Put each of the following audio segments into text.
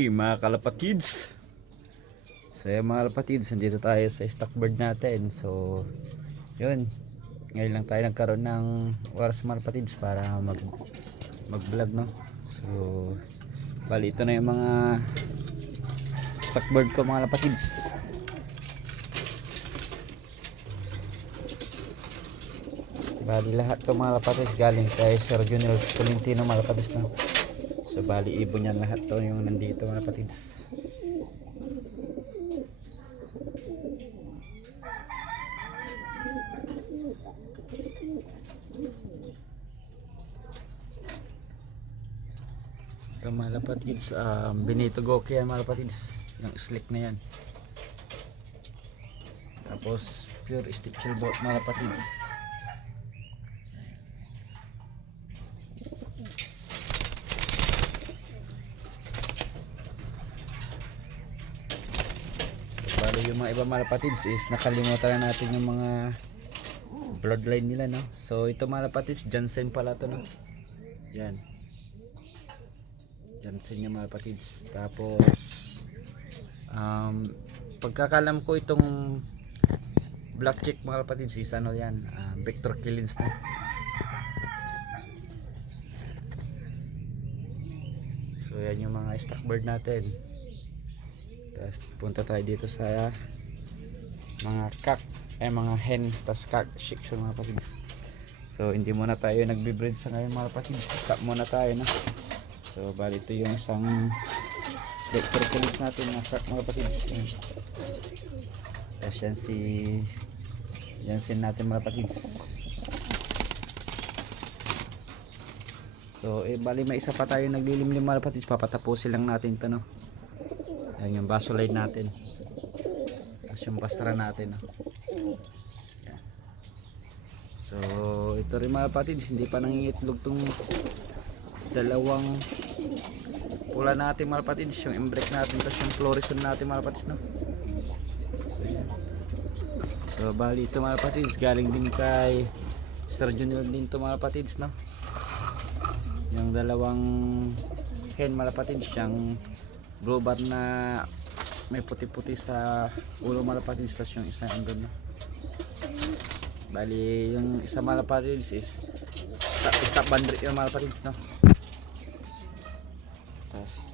Mga kalapatids, so yung mga kalapatids, nandito tayo sa stock bird natin. So yun, ngayon lang tayo nagkaroon ng oras mga kalapatids para mag vlog, no. So bali ito na yung mga stock bird ko mga kalapatids. Bali lahat to mga kalapatids galing kay Sir Junel Tolentino mga kalapatids, no. So bali ibon yan lahat to yung nandito mga kapatids. Ito mga kapatids, Benito Goki yan mga kapatids, yung slick na yan. Tapos pure stitchel boat mga kapatids. Yung mga iba mga kapatids is nakalimutan na natin yung mga bloodline nila, no. So ito mga kapatids, Jansen pala to, no. Yan, Jansen yung mga kapatids. Tapos pagkakalam ko itong black chick mga kapatids is ano yan, Victor Killins, no. So yan yung mga stock bird natin. Tapos punta tayo dito sa mga kak, mga hen, tas kak section mga kapatids. So hindi muna tayo nagbe-breed sa ngayon mga kapatids, stop muna tayo, no. So bali ito yung isang Victor Killins natin na kak mga kapatids. Tapos yan si Jansen natin mga kapatids. So bali may isa pa tayo naglilimlim mga kapatids, papatapusin lang natin ito, no. Yan yung basolite natin. Tapos yung pastra natin, no. Yan. So ito rin mga kapatids, hindi pa nangingitlog tong dalawang pula natin mga kapatids, yung embrek natin, tapos yung florison natin mga kapatids, no. So yan. So bali ito mga kapatids, galing din kay Sir Junior din to mga kapatids, no. Yung dalawang hen mga kapatids, yung blue bar na may puti-puti sa ulo mga kapatids, tas yung isa andun, no. Bali yung isa mga kapatids is stop bandrit yung mga kapatids, no. Tas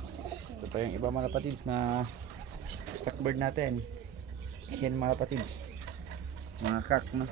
ito pa yung iba mga kapatids na stock bird natin, hen mga kapatids, mga kak, no.